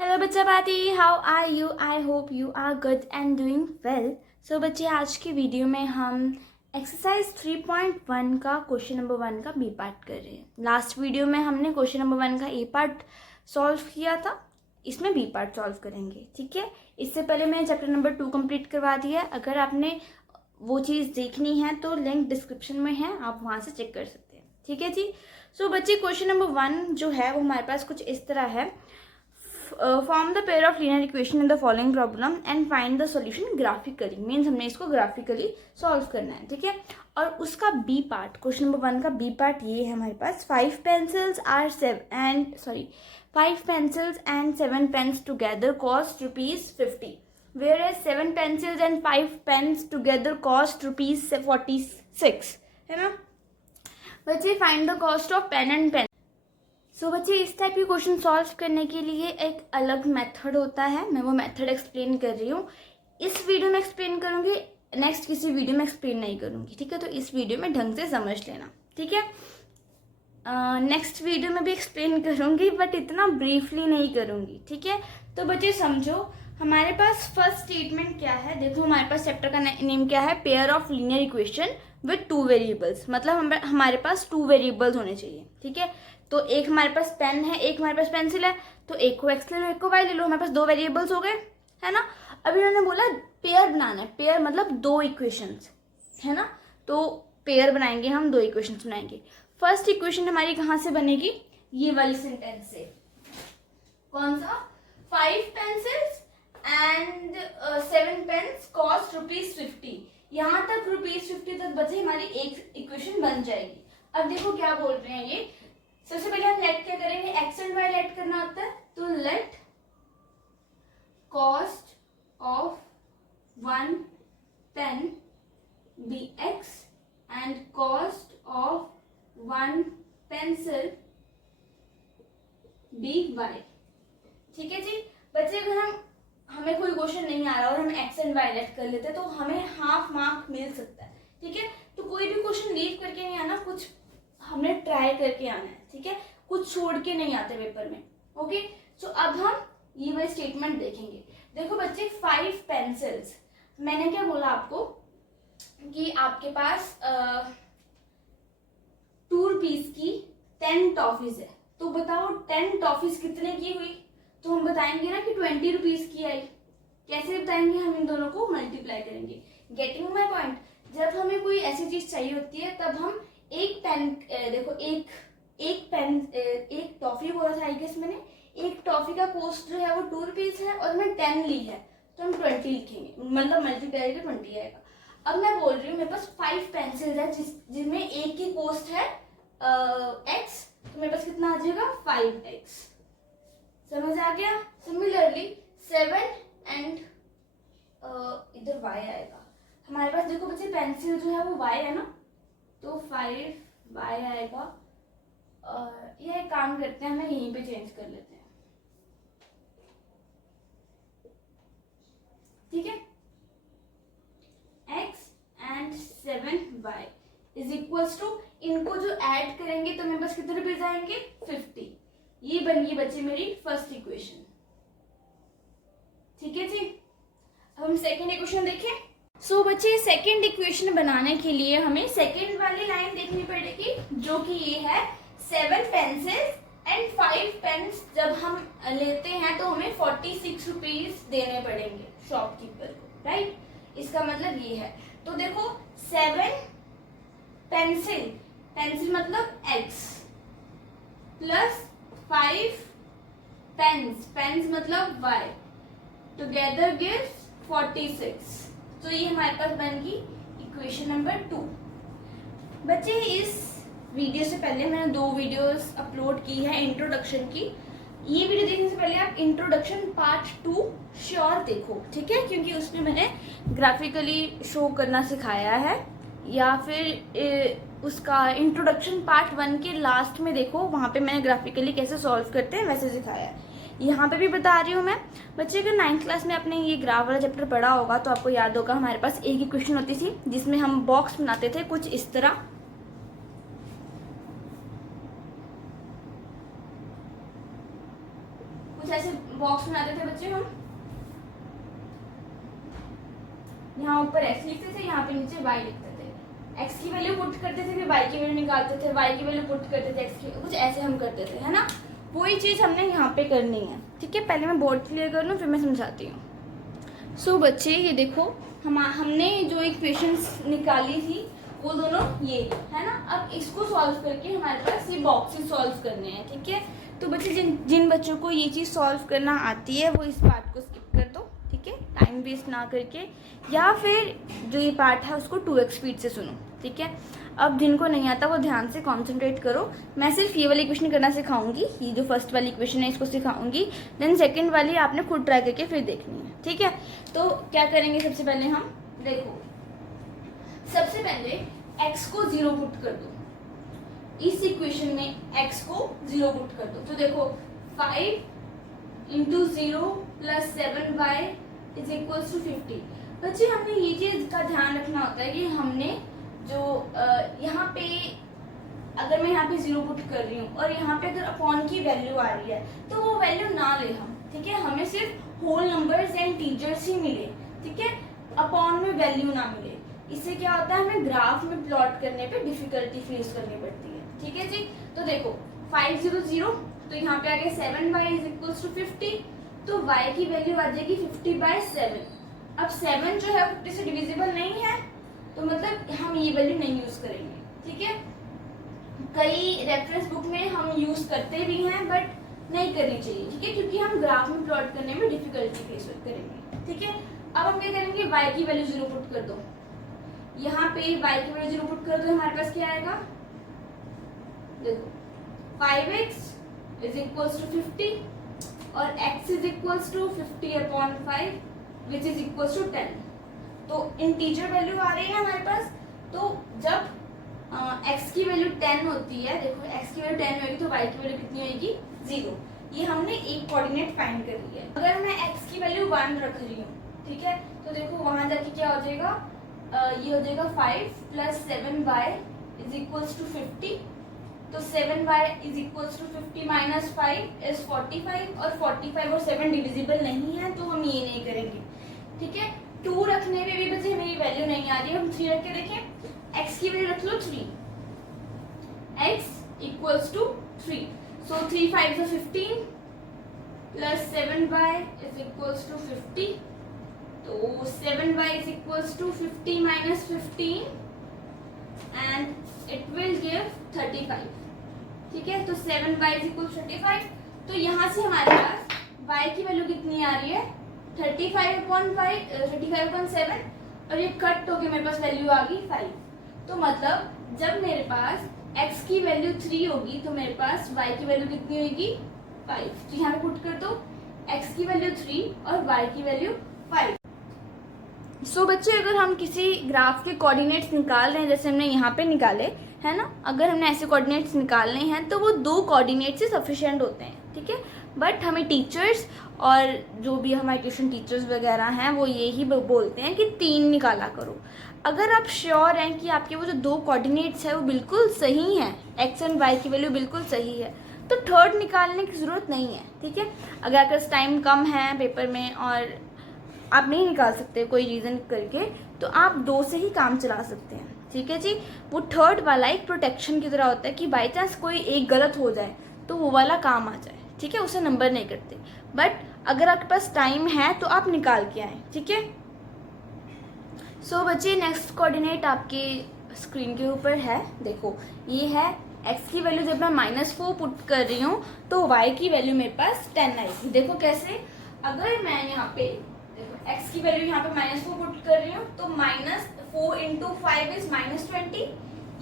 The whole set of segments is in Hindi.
हेलो बच्चा बाती, how are you? I hope you are good and doing well. So बच्चे, आज की वीडियो में हम एक्सरसाइज 3.1 का क्वेश्चन नंबर 1 का बी पार्ट कर रहे हैं। लास्ट वीडियो में हमने क्वेश्चन नंबर 1 का ए पार्ट सॉल्व किया था, इसमें बी पार्ट सॉल्व करेंगे। ठीक है, इससे पहले मैंने चैप्टर नंबर 2 कंप्लीट करवा दिया है। अगर आपने वो चीज़ देखनी है तो लिंक डिस्क्रिप्शन में है, आप वहाँ से चेक कर सकते हैं। ठीक है जी। सो बच्चे, क्वेश्चन नंबर 1 जो है वो हमारे पास कुछ इस तरह है। Form the pair of linear equation in the following problem and find the solution graphically. Means हमने इसको ग्राफिकली सॉल्व करना है। ठीक है, और उसका बी पार्ट, क्वेश्चन नंबर 1 का बी पार्ट ये है हमारे पास। 5 pencils and 7 pens together cost ₹50, whereas 7 pencils and 5 pens together cost ₹46, है ना बच्चे। Find the cost of pen and pen. So बच्चे, इस टाइप के क्वेश्चन सॉल्व करने के लिए एक अलग मेथड होता है। मैं वो मेथड एक्सप्लेन कर रही हूँ, इस वीडियो में एक्सप्लेन करूँगी, नेक्स्ट किसी वीडियो में एक्सप्लेन नहीं करूँगी। ठीक है, तो इस वीडियो में ढंग से समझ लेना। ठीक है, नेक्स्ट वीडियो में भी एक्सप्लेन करूँगी बट इतना ब्रीफली नहीं करूँगी। ठीक है, तो बच्चे समझो, हमारे पास फर्स्ट स्टेटमेंट क्या है। देखो, हमारे पास चैप्टर का नेम क्या है, pair of linear equation with 2 variables. मतलब हमारे पास 2 वेरिएबल्स होने चाहिए। ठीक है, तो एक हमारे पास पेन है, एक हमारे पास पेंसिल है, तो एक को एक्स ले लो, एक को वाई ले लो। हमारे पास 2 वेरिएबल्स हो गए, है ना। अभी उन्होंने बोला पेयर बनाना है। पेयर मतलब 2 इक्वेशंस, है ना। तो पेयर बनाएंगे हम, 2 इक्वेशंस बनाएंगे। फर्स्ट इक्वेशन हमारी कहाँ से बनेगी, ये वाली सेंटेंस से। कौन सा? 5 pencils एंड 7 pens कॉस्ट ₹50। यहाँ तक ₹50 तक बचे हमारी एक इक्वेशन बन जाएगी। अब देखो क्या बोल रहे हैं ये। सबसे पहले हम लेट क्या करेंगे, एक्स एंड वाई लेट करना होता है। तो let cost of 1 pen be x and cost of 1 pencil be y. ठीक है जी बच्चे, अगर हमें कोई क्वेश्चन नहीं आ रहा और हम एक्स एंड वाई लेट कर लेते तो हमें हाफ मार्क मिल सकता है। ठीक है, तो कोई भी क्वेश्चन लीव करके नहीं आना, कुछ हमने ट्राई करके आना है। ठीक है, कुछ छोड़ के नहीं आते पेपर में। ओके, सो अब हम ये वाली स्टेटमेंट देखेंगे। देखो बच्चे, 5 pencils, मैंने क्या बोला आपको कि आपके पास 2 रुपीज की 10 टॉफीज है। तो बताओ 10 टॉफीज कितने की हुई? तो हम बताएंगे ना कि 20 रुपीज की आई। कैसे बताएंगे? हम इन दोनों को मल्टीप्लाई करेंगे। Getting my point. जब हमें कोई ऐसी चीज चाहिए होती है तब हम एक पेन, देखो एक पेन, एक टॉफी बोला था आई गेस मैंने। एक टॉफी का कॉस्ट जो है वो 2 रुपीज है और मैंने 10 ली है, तो हम 20 लिखेंगे, मतलब मल्टीप्लाई करके 20 आएगा। अब मैं बोल रही हूँ मेरे पास 5 पेंसिल्स है जिनमें एक की कॉस्ट है एक्स, तो मेरे पास कितना आ जाएगा 5x। समझ आ गया? सिमिलरली 7 एंड इधर y आएगा हमारे पास। देखो बच्चे, पेंसिल जो है वो y है ना, तो 5y आएगा। और ये एक काम करते हैं, हमें यहीं पे चेंज कर लेते हैं। ठीक है, x and 7y is equals to, इनको जो ऐड करेंगे तो मेरे पास कितने रुपीज आएंगे 50। ये बन गई बच्चे मेरी फर्स्ट इक्वेशन। ठीक है जी, अब हम सेकेंड इक्वेशन देखें। सो बच्चे, सेकेंड इक्वेशन बनाने के लिए हमें सेकेंड वाली लाइन देखनी पड़ेगी, जो कि ये है 7 pencils एंड 5 pens। जब हम लेते हैं तो हमें 46 रुपीज देने पड़ेंगे शॉपकीपर को, राइट। इसका मतलब ये है। तो देखो 7 पेंसिल, पेंसिल मतलब x, प्लस 5 पेन्स, पेन्स मतलब y, टुगेदर गिव्स 46। तो ये हमारे पास बन गई इक्वेशन नंबर 2। बच्चे, इस वीडियो से पहले मैंने 2 वीडियोस अपलोड की है इंट्रोडक्शन की। ये वीडियो देखने से पहले आप इंट्रोडक्शन पार्ट 2 श्योर देखो। ठीक है, क्योंकि उसमें मैंने ग्राफिकली शो करना सिखाया है। या फिर उसका इंट्रोडक्शन पार्ट 1 के लास्ट में देखो, वहाँ पे मैंने ग्राफिकली कैसे सॉल्व करते हैं वैसे सिखाया है। यहाँ पे भी बता रही हूँ मैं। बच्चे, अगर 9th क्लास में आपने ये ग्राफ वाला चैप्टर पढ़ा होगा तो आपको याद होगा, हमारे पास एक इक्वेशन होती थी जिसमें हम बॉक्स बनाते थे कुछ इस तरह। कुछ ऐसे बॉक्स बनाते थे बच्चे हम, यहाँ ऊपर x लिखते थे, यहाँ पे नीचे y लिखते थे, x की वैल्यू पुट करते थे, फिर y की वैल्यू निकालते थे, y की वैल्यू पुट करते थे x की, कुछ ऐसे हम करते थे, है ना। वही चीज़ हमने यहाँ पे करनी है, ठीक है। पहले मैं बोर्ड क्लियर कर लूँ फिर मैं समझाती हूँ। सो बच्चे ये देखो, हमने जो इक्वेशंस निकाली थी वो दोनों ये है ना। अब इसको सॉल्व करके हमारे पास ये बॉक्सेस सॉल्व करने हैं, ठीक है। तो बच्चे जिन बच्चों को ये चीज़ सॉल्व करना आती है वो इस पार्ट को स्किप कर दो, ठीक है, टाइम वेस्ट ना करके, या फिर जो ये पार्ट है उसको 2x स्पीड से सुनो, ठीक है। अब जिनको नहीं आता वो ध्यान से कॉन्सेंट्रेट करो। मैं सिर्फ ये वाली इक्वेशन करना सिखाऊंगी, ये जो फर्स्ट वाली इक्वेशन है इसको सिखाऊंगी, देन सेकंड वाली आपने खुद ट्राई करके फिर देखनी है, ठीक है। तो क्या करेंगे, सबसे पहले हम देखो, सबसे पहले x को 0 पुट कर दो, इस इक्वेशन में x को 0 पुट कर दो। तो देखो 5 into 0 plus 7y is equals to 50। बच्चे हमने ये चीज़ का ध्यान रखना होता है कि हमने जो यहाँ पे, अगर मैं यहाँ पे 0 पुट कर रही हूँ और यहाँ पे अगर अपॉन की वैल्यू आ रही है तो वो वैल्यू ना ले हम, ठीक है। हमें सिर्फ होल नंबर्स एंड इंटीजर्स ही मिले, ठीक है, अपॉन में वैल्यू ना मिले। इससे क्या होता है, हमें ग्राफ में प्लॉट करने पे डिफिकल्टी फेस करनी पड़ती है, ठीक है जी। तो देखो 5 0 0, तो यहाँ पे आ गया 7y इज इक्वल्स टू 50, तो y की वैल्यू आ जाएगी 50/7। अब 7 जो है 50 से डिविजिबल नहीं है, तो मतलब हम ये वैल्यू नहीं यूज करेंगे, ठीक है। कई रेफरेंस बुक में हम यूज करते भी हैं बट नहीं करनी चाहिए, ठीक है, क्योंकि हम ग्राफ में प्लॉट करने में डिफिकल्टी फेस करेंगे, ठीक है। अब हम क्या करेंगे, y की वैल्यू 0 पुट कर दो, यहाँ पे y की वैल्यू 0 पुट कर दो, हमारे पास क्या आएगा, देखो 5x इज इक्वल्स टू 50 और x is equals to 50/5 which is equals to 10। तो इंटीजर वैल्यू आ रही है हमारे पास। तो जब x की वैल्यू 10 होती है, देखो x की वैल्यू 10 होगी तो y की वैल्यू कितनी होगी, 0। ये हमने एक कोऑर्डिनेट फाइंड कर लिया है। अगर मैं x की वैल्यू 1 रख रही हूँ, ठीक है, तो देखो वहां जाके क्या हो जाएगा, ये हो जाएगा 5 plus 7y is equals to 50। तो 7y is equals to 50 minus 5 is 45, और 45 और 7 डिविजिबल नहीं है तो हम ये नहीं करेंगे, ठीक है। 2 रखने में भी बच्चे हमें ये वैल्यू नहीं आ रही है, हम 3 रख के देखें, x की वैल्यू रख लो 3, x equals to 3, so 3 5 is 15 plus 7y is equals to 50, तो 7y is equals to 50 minus 15 and it will give 35, ठीक है। तो 7y is equal to 35, तो यहाँ से हमारे पास y की वैल्यू कितनी आ रही है, 35/7, और ये कट होके मेरे पास वैल्यू आ गई 5। तो मतलब जब मेरे पास x की वैल्यू 3 होगी तो मेरे पास y की वैल्यू कितनी होगी, 5। तो यहाँ पे पुट कर दो, x की वैल्यू 3 और y की वैल्यू 5। सो बच्चे अगर हम किसी ग्राफ के कोऑर्डिनेट्स निकाल रहे हैं, जैसे हमने यहाँ पे निकाले है ना, अगर हमने ऐसे कोऑर्डिनेट्स निकालने हैं तो वो 2 कोऑर्डिनेट्स से सफिशिएंट होते हैं, ठीक है। बट हमें टीचर्स और जो भी हमारे ट्यूशन टीचर्स वगैरह हैं वो यही बोलते हैं कि 3 निकाला करो। अगर आप श्योर हैं कि आपके वो जो 2 कोऑर्डिनेट्स हैं वो बिल्कुल सही हैं, एक्स एंड वाई की वैल्यू बिल्कुल सही है, तो थर्ड निकालने की ज़रूरत नहीं है, ठीक है। अगर टाइम कम है पेपर में और आप नहीं निकाल सकते कोई रीज़न करके, तो आप 2 से ही काम चला सकते हैं, ठीक है जी। वो थर्ड वाला एक प्रोटेक्शन की तरह होता है कि बाई चांस कोई एक गलत हो जाए तो वो वाला काम आ जाए, ठीक है, उसे नंबर नहीं करते। बट अगर आपके पास टाइम है तो आप निकाल के आए, ठीक है। सो बच्चे नेक्स्ट कोऑर्डिनेट आपके स्क्रीन के ऊपर है, देखो ये है x की वैल्यू जब मैं -4 पुट कर रही हूँ तो y की वैल्यू मेरे पास 10 आएगी। देखो कैसे, अगर मैं यहाँ पे देखो x की वैल्यू यहाँ पे -4 पुट कर रही हूँ तो -4 इंटू 5 इज -20,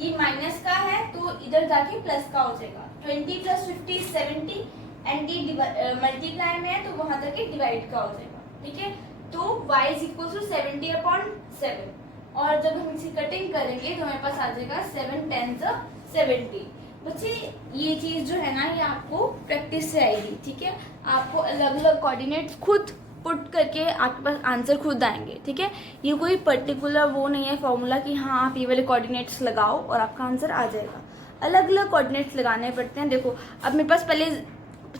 ये माइनस का है तो इधर जाके प्लस का हो जाएगा, 20 प्लस 50 इज 70 एंड ये मल्टीप्लाई में है तो वहां जाके डिवाइड का हो जाएगा, ठीक है। तो y इज इक्वल टू 70/7, और जब हम इसी कटिंग करेंगे तो हमारे पास आ जाएगा 7 10 70। बच्चे ये चीज़ जो है ना ये आपको प्रैक्टिस से आएगी, ठीक है। आपको अलग अलग कोऑर्डिनेट्स खुद पुट करके आपके पास आंसर खुद आएंगे, ठीक है। ये कोई पर्टिकुलर वो नहीं है फॉर्मूला कि हाँ आप ये वाले कोऑर्डिनेट्स लगाओ और आपका आंसर आ जाएगा। अलग अलग कोऑर्डिनेट्स लगाने पड़ते हैं। देखो अब मेरे पास पहले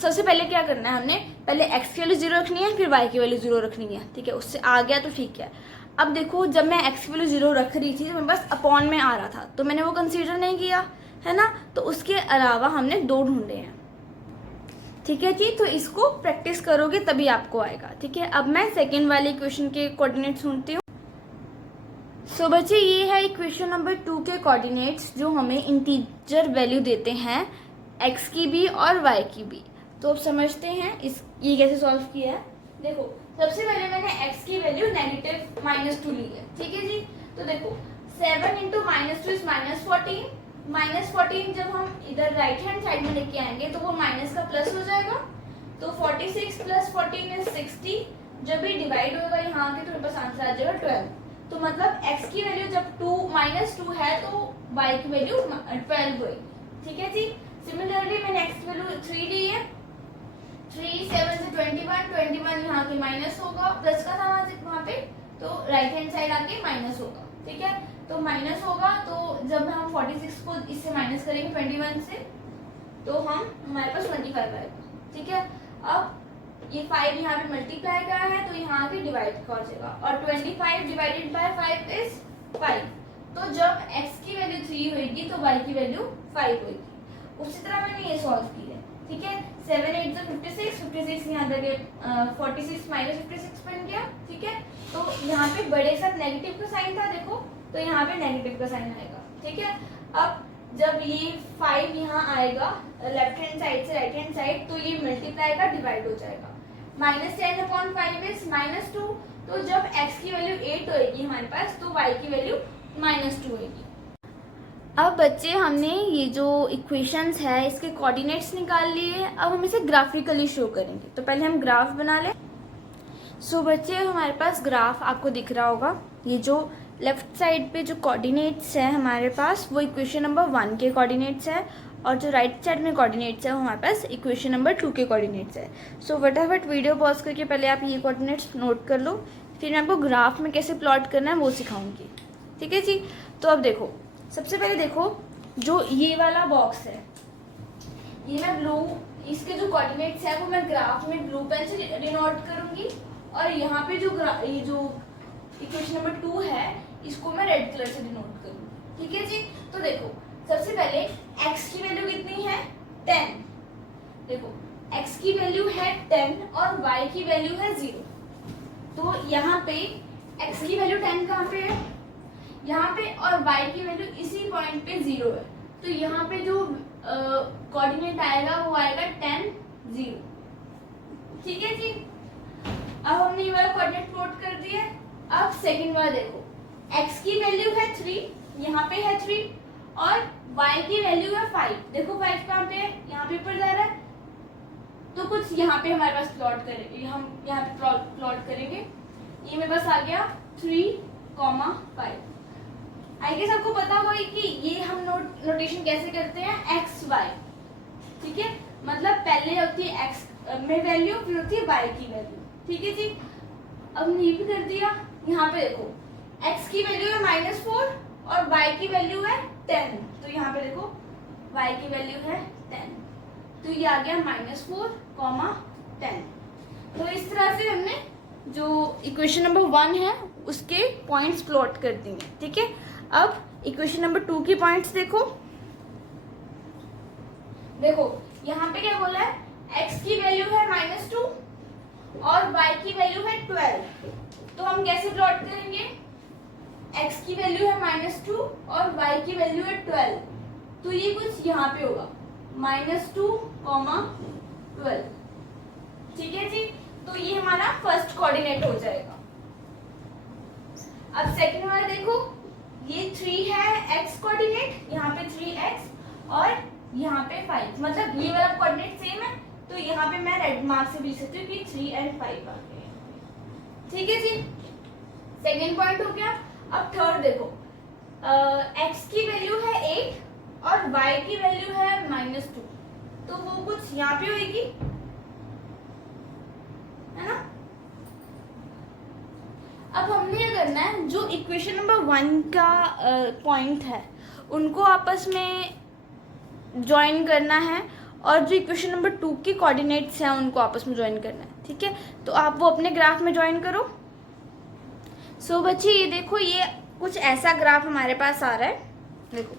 सबसे पहले क्या करना है, हमने पहले x की वैल्यू 0 रखनी है, फिर y की वैल्यू 0 रखनी है, ठीक है। उससे आ गया तो ठीक है। अब देखो, जब मैं x की वैल्यू 0 रख रही थी तो मेरे पास अपॉन में आ रहा था, तो मैंने वो कंसीडर नहीं किया, है ना। तो उसके अलावा हमने 2 ढूंढे हैं, ठीक है जी। तो इसको प्रैक्टिस करोगे तभी आपको आएगा, ठीक है। अब मैं सेकेंड वाले इक्वेशन के कोऑर्डिनेट्स ढूंढती हूँ। सो बच्चे, ये है इक्वेशन नंबर 2 के कोऑर्डिनेट्स जो हमें इंटीजर वैल्यू देते हैं x की भी और y की भी। तो अब समझते हैं ये कैसे सॉल्व किया है। देखो, सबसे पहले मैंने x की वैल्यू नेगेटिव -2 ली है, ठीक है जी। तो देखो 7 इंटू -2 इज -14, -14 जब हम इधर राइट हैंड साइड में लेके आएंगे तो वो माइनस का प्लस हो जाएगा। तो 46 प्लस 14 इज 60। जब भी डिवाइड होगा यहाँ के तो मेरे पास आंसर आ जाएगा 12। तो मतलब x की वैल्यू जब -2 है तो y की वैल्यू 12 हुई, ठीक है जी। सिमिलरली मैंने x की वैल्यू 3 ली है। 3 7 से 21 यहाँ के माइनस होगा, प्लस का था वहाँ पे, तो राइट हैंड साइड आके माइनस होगा, ठीक है। तो माइनस होगा, तो जब हम 46 को इससे माइनस करेंगे 21 से, तो हमारे पास 25 आएगा, ठीक है। अब ये 5 यहाँ पे मल्टीप्लाई का है तो यहाँ के डिवाइड का हो जाएगा, और 25 डिवाइडेड बाय 5 इज 5। तो जब x की वैल्यू 3 होगी तो y की वैल्यू 5 होगी। उसी तरह मैंने ये सॉल्व की है, ठीक है। 7 8 से 56, 56 यहाँ तक 46 माइनस 56 बन गया, ठीक है। तो यहाँ पे बड़े साथ नेगेटिव का साइन था, देखो, तो यहाँ पे नेगेटिव का साइन आएगा, ठीक है। अब जब ये 5 यहाँ आएगा लेफ्ट हैंड साइड से राइट हैंड साइड, तो ये मल्टीप्लाई का डिवाइड हो जाएगा। -10/5 इज -2। तो जब x की वैल्यू 8 होगी हमारे पास, तो y की वैल्यू -2 होगी। अब बच्चे, हमने ये जो इक्वेशंस है इसके कोऑर्डिनेट्स निकाल लिए। अब हम इसे ग्राफिकली शो करेंगे। तो पहले हम ग्राफ बना लें। सो बच्चे, हमारे पास ग्राफ आपको दिख रहा होगा। ये जो लेफ्ट साइड पे जो कोऑर्डिनेट्स है हमारे पास, वो इक्वेशन नंबर 1 के कोऑर्डिनेट्स है, और जो राइट साइड में कोऑर्डिनेट्स है वो हमारे पास इक्वेशन नंबर 2 के कोऑर्डिनेट्स है। सो फटाफट वीडियो पॉज करके पहले आप ये कोऑर्डिनेट्स नोट कर लो, फिर मैं आपको ग्राफ में कैसे प्लॉट करना है वो सिखाऊंगी, ठीक है जी। तो अब देखो, सबसे पहले देखो, जो ये वाला बॉक्स है, ये मैं ब्लू, इसके जो कोऑर्डिनेट्स है वो मैं ग्राफ में ब्लू पेन से डिनोट करूंगी, और यहाँ पे ये जो इक्वेशन नंबर 2 है इसको मैं रेड कलर से डिनोट करूंगी, ठीक है जी। तो देखो, सबसे पहले x की वैल्यू कितनी है 10। देखो, x की वैल्यू है 10 और y की वैल्यू है 0। तो यहाँ पे x की वैल्यू 10 कहाँ पे है, यहाँ पे, और y की वैल्यू इसी पॉइंट पे 0 है। तो यहाँ पे जो कोऑर्डिनेट आएगा वो आएगा 10 0, ठीक है जी। अब हमने ये वाला कोऑर्डिनेट प्लॉट कर दिया। अब सेकंड वाला देखो, x की वैल्यू है 3, यहाँ पे है 3, और y की वैल्यू है 5। देखो 5 कहाँ पे है, यहाँ पे ऊपर जा रहा है, तो कुछ यहाँ पे हमारे पास प्लॉट करेंगे, हम यहाँ पे प्लॉट करेंगे। ये मेरे पास आ गया 3,5। आई गेस आपको पता होगा कि ये हम नोटेशन कैसे करते हैं, एक्स वाई, ठीक है। मतलब पहले होती है एक्स में वैल्यू, फिर होती है वाई की वैल्यू, ठीक है जी। अब हमने ये भी कर दिया। यहाँ पे देखो, एक्स की वैल्यू है -4 और वाई की वैल्यू है 10। तो यहाँ पे देखो वाई की वैल्यू है 10, तो ये आ गया -4, 10। तो इस तरह से हमने जो इक्वेशन नंबर 1 है उसके पॉइंट्स प्लॉट कर दिए, ठीक है। अब इक्वेशन नंबर 2 की पॉइंट्स देखो। देखो यहाँ पे क्या बोला है, x की वैल्यू है -2 और y की वैल्यू है 12। तो हम कैसे प्लॉट करेंगे, x की वैल्यू है -2 और y की वैल्यू है 12। तो ये कुछ यहाँ पे होगा -2, 12, ठीक है जी। तो ये हमारा फर्स्ट कोऑर्डिनेट हो जाएगा। अब सेकंड वाला देखो, ये 3 है x कोऑर्डिनेट, यहाँ पे 3x और यहाँ पे 5, मतलब ये वाला कोऑर्डिनेट सेम है। तो यहाँ पे मैं रेड मार्क से लिख सकती हूँ कि 3 और 5 आ गए, ठीक है जी। सेकंड पॉइंट हो गया। अब थर्ड देखो, x की वैल्यू है 8 और y की वैल्यू है -2। तो वो कुछ यहाँ पे होगी, है ना। अब हमने ये करना है, जो इक्वेशन नंबर 1 का पॉइंट है उनको आपस में ज्वाइन करना है और जो इक्वेशन नंबर 2 की कोऑर्डिनेट्स हैं उनको आपस में ज्वाइन करना है, ठीक है। तो आप वो अपने ग्राफ में ज्वाइन करो। सो बच्चे ये देखो, ये कुछ ऐसा ग्राफ हमारे पास आ रहा है, देखो,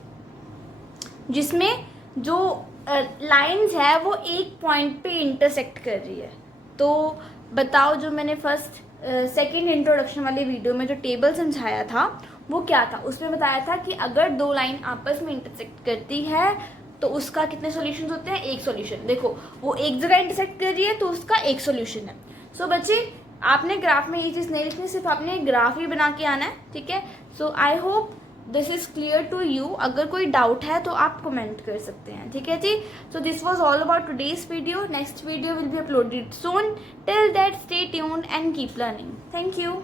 जिसमें जो लाइंस है वो एक पॉइंट पे इंटरसेक्ट कर रही है। तो बताओ, जो मैंने फर्स्ट सेकंड इंट्रोडक्शन वाली वीडियो में जो टेबल समझाया था वो क्या था? उसमें बताया था कि अगर दो लाइन आपस में इंटरसेक्ट करती है तो उसका कितने सॉल्यूशंस होते हैं? एक सॉल्यूशन। देखो, वो एक जगह इंटरसेक्ट कर रही है तो उसका एक सॉल्यूशन है। सो बच्चे, आपने ग्राफ में ये चीज़ नहीं लिखनी, सिर्फ आपने ग्राफ ही बना के आना है, ठीक है। So I hope this is clear to you. अगर कोई डाउट है तो आप कमेंट कर सकते हैं, ठीक है जी। So this was all about today's video. Next video will be uploaded soon. Till that, stay tuned and keep learning. Thank you.